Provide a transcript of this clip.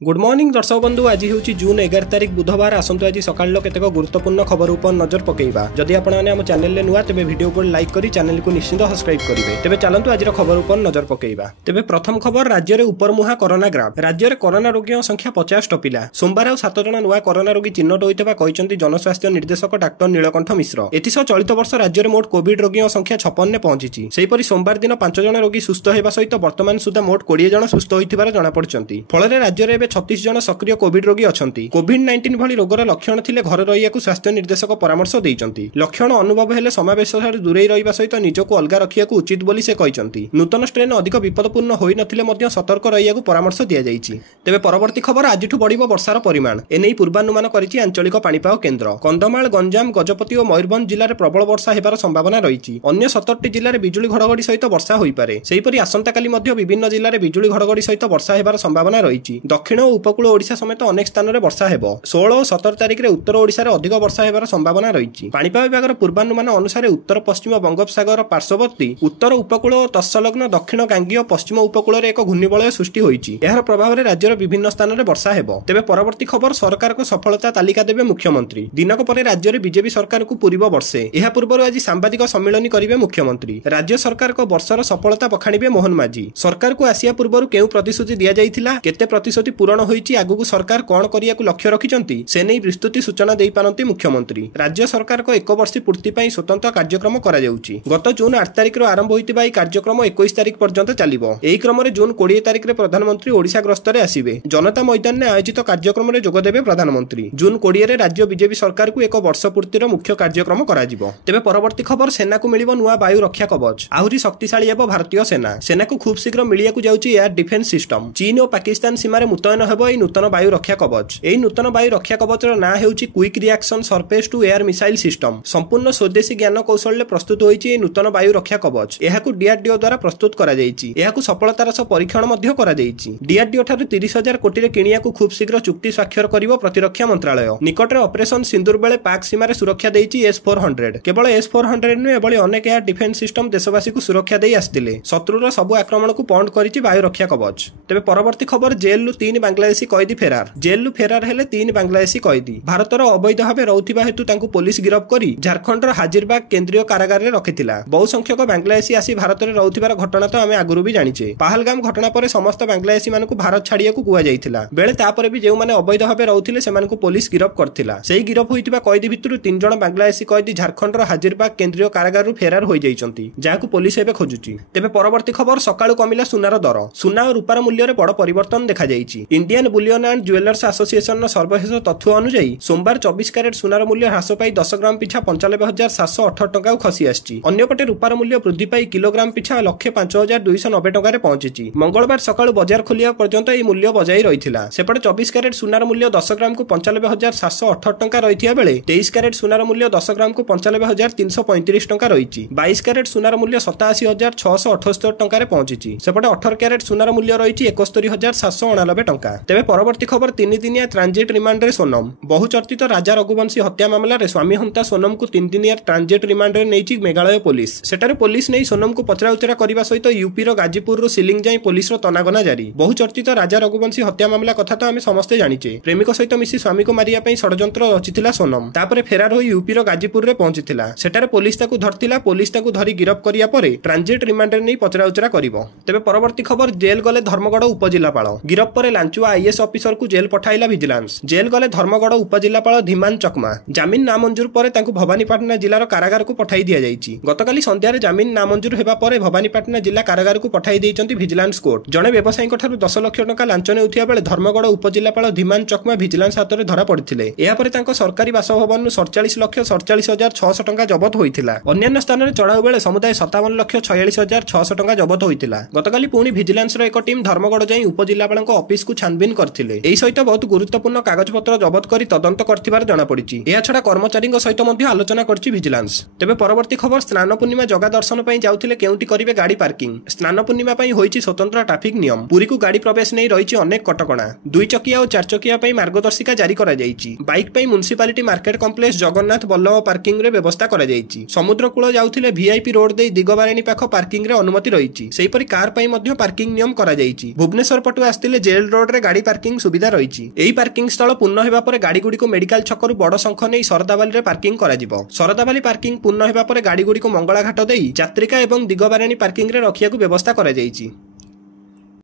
Good morning दर्शक बंधु। आज हूँ जून 11 तारिख बुधवार। आसतु आज सकाळ केतेक गुरुत्वपूर्ण खबर उपर नजर पकेइबा। जदि आपण आम चैनल नुआ तेज वीडियो को लाइक करी चैनल को निश्चित सब्सक्राइब करेंगे। तेज चलतु आज खबर उपर नजर पकेइबा। तेज प्रथम खबर, राज्य में उपरमुहा कोरोना ग्राफ। राज्य में कोरोना रोगी संख्या 50 टपिला। सोमवार 7 जन नुआ कोरोना रोगी चिन्हट होता जनस्वास्थ्य निर्देशक डाक्टर नीलकंठ मिश्र। एथिसह चलित वर्ष राज्य में मोट कोविड रोगी संख्या 56 ने पहुंची। सेहीपरि सोमवार दिन 5 जन रोगी सुस्थ होगा सहित वर्तमान सुधा मोट 20 जन सुस्थ होइथिबार जଣାपड़िछंती। फଳରେ राज्य में 36 जन सक्रिय कोविड रोगी अछंती। कोविड-19 भली रोगर लक्षण थिले घर रहियाकु स्वास्थ्य निर्देशक परामर्श दैछंती। लक्षण अनुभव हेले समावेश दूरे रहिबा सहित निजको अलगा रखियाकु उचित बोली से कहिसंती। नूतन स्ट्रेन अधिक विपदपूर्ण होई नथिले मध्य सतर्क रहियाकु परामर्श दिया जाइछि। तेबे परवर्ती खबर, आजिठु बढ़िबो वर्षार परिमाण। एनै पूर्वानुमान करिछि आंचलिक पाणीपाग केन्द्र। कंधमाल, गंजाम, गजपति और मयूरभंज जिल्ला में प्रबल वर्षा हेबार संभावना रहिछि। अन्य 17टी जिल्ला में बिजुली घड़घड़ी सहित वर्षा होइपारे। सेहीपरि आसंताकाली मध्य विभिन्न जिल्ला में बिजुली घड़घड़ी सहित वर्षा हेबार संभावना रहिछि। दक्षिण और उपकूल ओडिशा समेत अनेक स्थान में वर्षा हेबो। 16 और 17 तारिख में उत्तर ओडिशा रे अधिक वर्षा हेबार संभावना रहिछि। पाणीपाग विभागर पूर्वानुमान अनुसार उत्तर पश्चिम बंगोपसागर पार्श्ववर्ती उत्तर उपकूल और तत्संलग्न दक्षिण गांगीय पश्चिम उपकूल में एक घूर्णिबलय सृष्टि होइछि। एहार प्रभाव में राज्यर विभिन्न स्थान में वर्षा हेबो। तेबे परवर्ती खबर, सरकार को सफलता तालिका देबे मुख्यमंत्री। दिनक परे राज्य में बीजेपी सरकार को पूरीब वर्षे। एहा पूर्व आज सांबादिक सम्मेलन करिवे मुख्यमंत्री। राज्य सरकार को वर्षर सफलता बखाणिबे मोहन माझी। सरकार को आसिया पूर्व केउ प्रतिश्रुति दिया जाइथिला, केते प्रतिश्रुति पूरण होइछि, आगु सरकार कौन करियाकु लक्ष्य रखिछंती से नै विस्तृत सूचना देई पारंती मुख्यमंत्री। राज्य सरकार को 1 वर्ष पूर्ति पई स्वतंत्र कार्यक्रम करा जाउछि। गत जून 8 तारिख रो आरंभ होइतिबा ई कार्यक्रम 21 तारिख पर्यंत चलिबो। एही क्रम रे जून 20 तारिख रे प्रधानमंत्री ओडिशा गस्तर रे आसीबे। जनता मैदान में आयोजित कार्यक्रम रे जोग देबे प्रधानमंत्री। जून 20 रे राज्य बीजेपी सरकार को 1 वर्ष पूर्तिर मुख्य कार्यक्रम करा जिवो। तेबे परवर्ती खबर, सेना को मिलिबो नुआ वायु रक्षा कवच। आहुरी शक्तिशाली हेबो भारतीय सेना को खूब शीघ्र मिलियाकु जाउछि एयर डिफेंस सिस्टम। चीन और पाकिस्तान सीमा रे मुतयन हेबो एई नूतन वायु रक्षा कवच। एई नूतन वायु रक्षा कवचर ना हेउछि quick reaction surface to air missile system. संपूर्ण स्वदेशी ज्ञान कौशल प्रस्तुत होइछि एई नूतन वायु रक्षा कवच। एहाकु डीआरडीओ द्वारा प्रस्तुत करा जाइछि। एहाकु सफलतार सह परीक्षण मध्य करा जाइछि। डीआरडीओ ठारु 30,000 कोटी रे किनियाकु खूब शीघ्र चुक्ति स्वाक्षर करिवो प्रतिरक्षा मंत्रालय। निकटरे ऑपरेशन सिंदूर बेले पाक सीमा रे सुरक्षा देइछि S-400। केवल S-400 नु एबळी अनेक एयर डिफेंस सिस्टम देशवासी को सुरक्षा देई आस्तिले। शत्रुर सबु आक्रमण को पॉइंट करिछि वायु रक्षा कवच। तेबे परवर्ती खबर, जेल 3 बांग्लादेशी कैदी फेरार। जेल फेरार हेले 3 बांग्लादेशी कैदी। भारतर अवैध भाव रहुथिबा हेतु तांकु पुलिस गिरफ करी झारखंडर हाजिरबाग केंद्रीय कारागार रे रखिथिला। बहु संख्यक बांग्लादेशी आसी भारत रे रहुथिबार घटना तो आमे आगुरु भी जानिछे। पहलगाम घटना परे समस्त बांग्लादेशी मानकु भारत छाड़ियाकु कुआ जाइथिला। बेले तापरे भी जेउ माने अवैध भाव रहुथिले सेमानकु पुलिस गिरफ करथिला। सेही गिरफ होइतिबा कैदी भितरु 3 जण बांग्लादेशी कैदी झारखंडर हाजिरबाग केंद्रीय कारागार रु फेरार होई जाइछंती, जाहाकु पुलिस एबे खोजुची। तेबे परवर्ती खबर, सकाळु कमिला सुनार दर। सुना और रूपार मूल्य रे बड़ परिवर्तन देखा जाइछि। Indian bullion and jewellers association सर्वशेष तथ्य अनुसार सोमवार 24 कैरेट सुनार मूल्य ह्रास पाई 10 ग्राम पिछा 95,718 टंका खसी आछि। अन्यपटे रूपार मूल्य वृद्धि पाई किलोग्राम पिछा 1,05,290 टंका रे पहुंची। मंगलवार सकाळु बाजार खोलिया पर्यंत एई मूल्य बजाई रहिथिला। सेपटे 24 कैरेट सुनार मूल्य 10 ग्राम को 95,718 टंका रहिथिया बेले 23 कैरेट सुनार मूल्य 10 ग्राम को 95,335 टंका रहिछि। 22 कैरेट सुनार मूल्य 87,678 टंका रे पहुंची। सेपटे 18 कैरेट सुनार मूल्य रहिछि 71,789 टंका। तेबे परवर्ती खबर, 3 दिनिया ट्रांजिट रिमांड रे सोनम। बहुचर्चित राजा रघुवंशी हत्या मामला रे स्वामी हंता सोनम को 3 दिनिया ट्रांजिट रिमांड रे नेइछि मेघालय पुलिस। सेटारे पुलिस नै सोनम को पचराउचरा करबा सहित यूपी रो गाजीपुर रो सिलिंग जाई पुलिस रो तनागना जारी। बहुचर्चित राजा रघुवंशी हत्या मामला कथा तो आमे समस्ते जानिछे। प्रेमिक सहित मिसी स्वामी को मारिया पई षडयंत्र रचिथिला सोनम। तापरे फेरार होई यूपी रो गाजीपुर रे पहुंचिथिला। सेटारे पुलिस ताकु धरथिला। पुलिस ताकु धरी गिरफ करिया परे ट्रांजिट रिमांड रे नै पचराउचरा करिवो। तेबे परवर्ती खबर, जेल गले धर्मगढ़ उपजिल्लापाल। गिरफ परे लांचुआ आईएएस ऑफिसर को जेल पठाइला विजिलेंस। जेल गले धर्मगढ़ उपजिल्लापाल धीमान चकमा। जामिन नामंजूर परे तांकु भवानीपाटना जिल्लार कारागार को पठाई दिया जाइछि। गतकाली संध्यारे जामिन नामंजूर हेबा परे भवानीपाटना जिल्ला कारागार को पठाई देइचंती विजिलेंस कोर्ट। जणे व्यवसायीक ठारु 10 लाख टंका लांच नेउथिया बेले धर्मगढ़ उपजिल्लापाल धीमान चकमा विजिलेंस हातरे धरा पड़िथिले। एहा परे तांको सरकारी बासभवन नु 47,47,600 टंका जबत होइथिला। अन्य स्थान रे चढ़ाउ बेले समुदाय 57,46,600 टंका जबत होइथिला। गतकाली पुणी विजिलेंस रो एक टीम धर्मगढ़ जाई उपजिल्लापालक ऑफिस को छानबीन करथिले। एही सहित बहुत गुरुत्वपूर्ण कागजपत्र जबत करी तदंत करथिबार जणा पड़िछि। एहा छडा कर्मचारी सहित मध्य आलोचना करछि विजिलेंस। तेबे परवर्ती खबर, स्नान पूर्णिमा जगा दर्शन पई जाउथिले केउंटी करिवे गाड़ी पार्किंग। स्नान पूर्णिमा पई होइछि स्वतंत्र ट्रैफिक नियम। पुरी को गाड़ी प्रवेश नै रहिछि अनेक कटकणा। 2 चकिया और 4 चकिया पई मार्गदर्शिका जारी करा जाइछि। बाइक पई municipality market complex Jagannath Ballabh parking रे व्यवस्था करा जाइछि। समुद्र कूल जाउथिले वीआईपी रोड दे दिगबारेणी पाख पार्किंग रे अनुमति रहिछि। सेहीपरि कार पई मध्य पार्किंग नियम करा जाइछि। भुवनेश्वर पटु आस्तिले जेल रोड ରୋଡରେ ଗାଡ଼ି ପାର୍କିଂ ସୁବିଧା ରହିଛି। ଏହି ପାର୍କିଂ ସ୍ଥଳ ପୂର୍ଣ୍ଣ ହେବା ପରେ ଗାଡ଼ିଗୁଡ଼ିକୁ ମେଡିକାଲ ଛକରୁ ବଡ଼ ଶଙ୍ଖ ନେଇ ଶରଧାବାଲିରେ ପାର୍କିଂ କରାଯିବ। ଶରଧାବାଲି ପାର୍କିଂ ପୂର୍ଣ୍ଣ ହେବା ପରେ ଗାଡ଼ିଗୁଡ଼ିକୁ ମଙ୍ଗଳାଘାଟ ଦେଇ ଯାତ୍ରିକା ଏବଂ ଦିଗବାରାଣୀ ପାର୍କିଂରେ ରଖିବାକୁ ବ୍ୟବସ୍ଥା କରାଯାଇଛି।